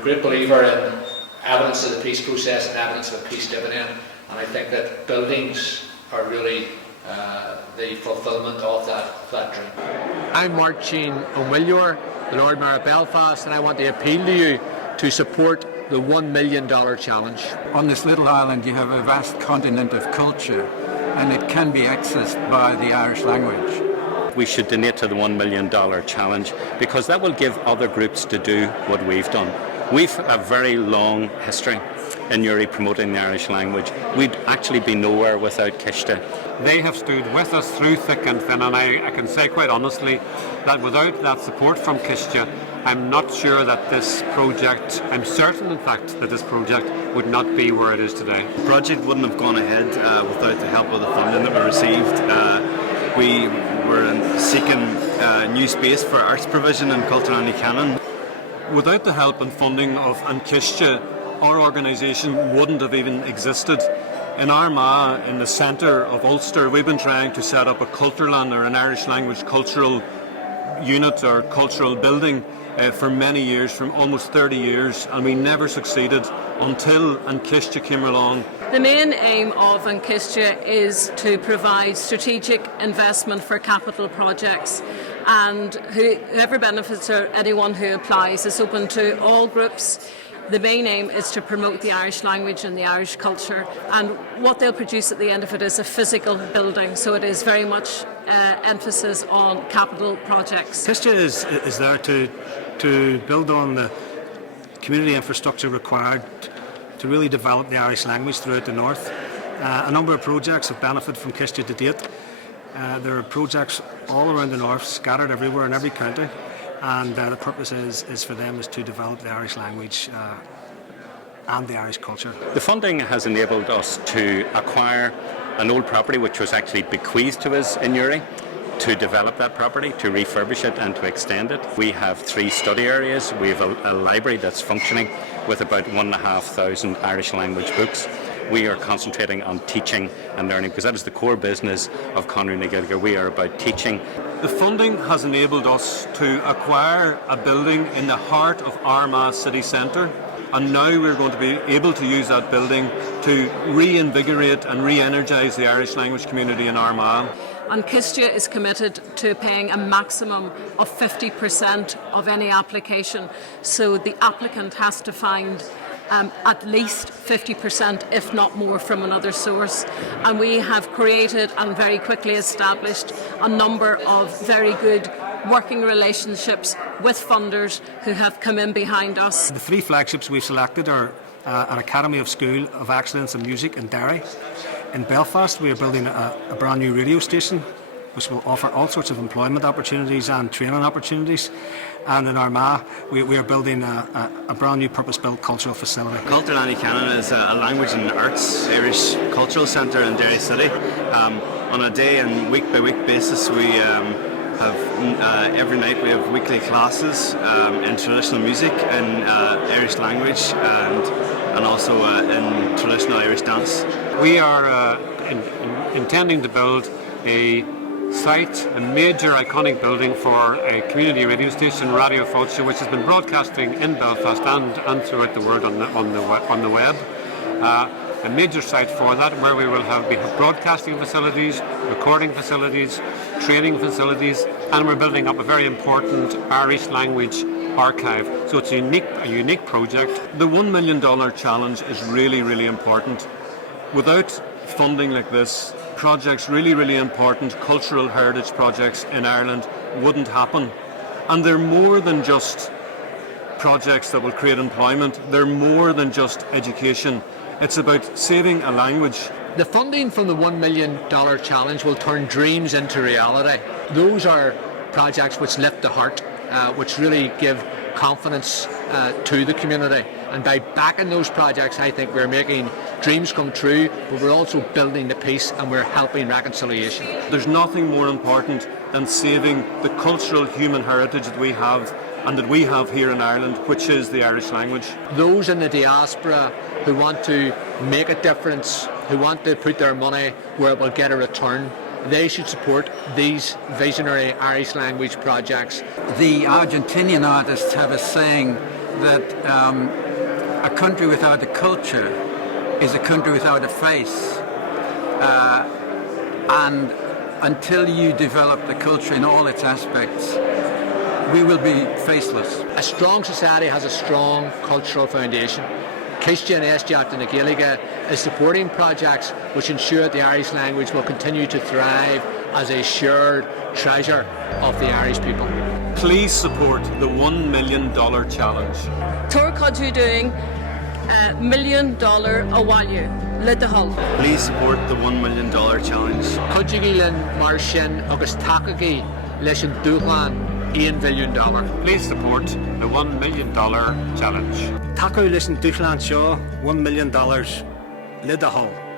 a great believer in evidence of the peace process and evidence of a peace dividend, and I think that buildings are really the fulfilment of that dream. I'm Mark Sheen O'Millior, the Lord Mayor of Belfast, and I want to appeal to you to support the $1 million challenge. On this little island you have a vast continent of culture, and it can be accessed by the Irish language. We should donate to the $1 million challenge because that will give other groups to do what we've done. We've a very long history in Uri promoting the Irish language. We'd actually be nowhere without Ciste. They have stood with us through thick and thin, and I can say quite honestly that without that support from Ciste, I'm not sure that this project, I'm certain in fact that this project would not be where it is today. The project wouldn't have gone ahead without the help of the funding that we received. We were seeking new space for arts provision in Culturani Canon. Without the help and funding of Ciste, our organisation wouldn't have even existed. In Armagh, in the centre of Ulster, we've been trying to set up a Culturland, or an Irish language cultural unit or cultural building for many years, from almost 30 years, and we never succeeded until Ciste came along. The main aim of Ciste is to provide strategic investment for capital projects, and whoever benefits or anyone who applies is open to all groups. The main aim is to promote the Irish language and the Irish culture, and what they'll produce at the end of it is a physical building, so it is very much emphasis on capital projects. Ciste is there to build on the community infrastructure required to really develop the Irish language throughout the north. A number of projects have benefited from Ciste to date. There are projects all around the north, scattered everywhere in every county, and the purpose is for them is to develop the Irish language and the Irish culture. The funding has enabled us to acquire an old property which was actually bequeathed to us in Uri, to develop that property, to refurbish it and to extend it. We have 3 study areas. We have a library that's functioning with about 1,500 Irish language books. We are concentrating on teaching and learning because that is the core business of Conradh na Gaeilge. We are about teaching. The funding has enabled us to acquire a building in the heart of Armagh city centre, and now we're going to be able to use that building to reinvigorate and re-energise the Irish language community in Armagh. And Ciste is committed to paying a maximum of 50% of any application, so the applicant has to find at least 50%, if not more, from another source. And we have created and very quickly established a number of very good working relationships with funders who have come in behind us. The 3 flagships we've selected are an Academy of School of Excellence in Music in Derry. In Belfast, we are building a brand new radio station which will offer all sorts of employment opportunities and training opportunities. And in Armagh, we are building a brand new purpose-built cultural facility. Culturani Canon is a language and arts Irish cultural centre in Derry City. On a day and week-by-week basis, we have every night we have weekly classes in traditional music, in Irish language, and also in traditional Irish dance. We are intending to build a site, a major iconic building for a community radio station, Radio Fáilte, which has been broadcasting in Belfast and throughout the world on the web. A major site for that, where we will have broadcasting facilities, recording facilities, training facilities, and we're building up a very important Irish language archive. So it's a unique project. The $1 million challenge is really, really important. Without funding like this, projects, really important cultural heritage projects in Ireland wouldn't happen. And they're more than just projects that will create employment. They're more than just education. It's about saving a language. The funding from the $1 million challenge will turn dreams into reality. Those are projects which lift the heart, which really give confidence to the community. And by backing those projects, I think we're making dreams come true, but we're also building the peace and we're helping reconciliation. There's nothing more important than saving the cultural human heritage that we have and that we have here in Ireland, which is the Irish language. Those in the diaspora who want to make a difference, who want to put their money where it will get a return, they should support these visionary Irish language projects. The Argentinian artists have a saying that a country without a culture is a country without a face. And until you develop the culture in all its aspects, we will be faceless. A strong society has a strong cultural foundation. Ciste Infheistíochta Gaeilge is supporting projects which ensure that the Irish language will continue to thrive as a shared treasure of the Irish people. Please support the $1 million challenge. Tor Codju doing $1 million awalju, Lidahul. Please support the $1 million challenge. Codjigilin Marshin August Takagi Leshin Duhlan $1 million. Please support the $1 million challenge. Taco listen Duchland Shaw, $1 million. Lidahul.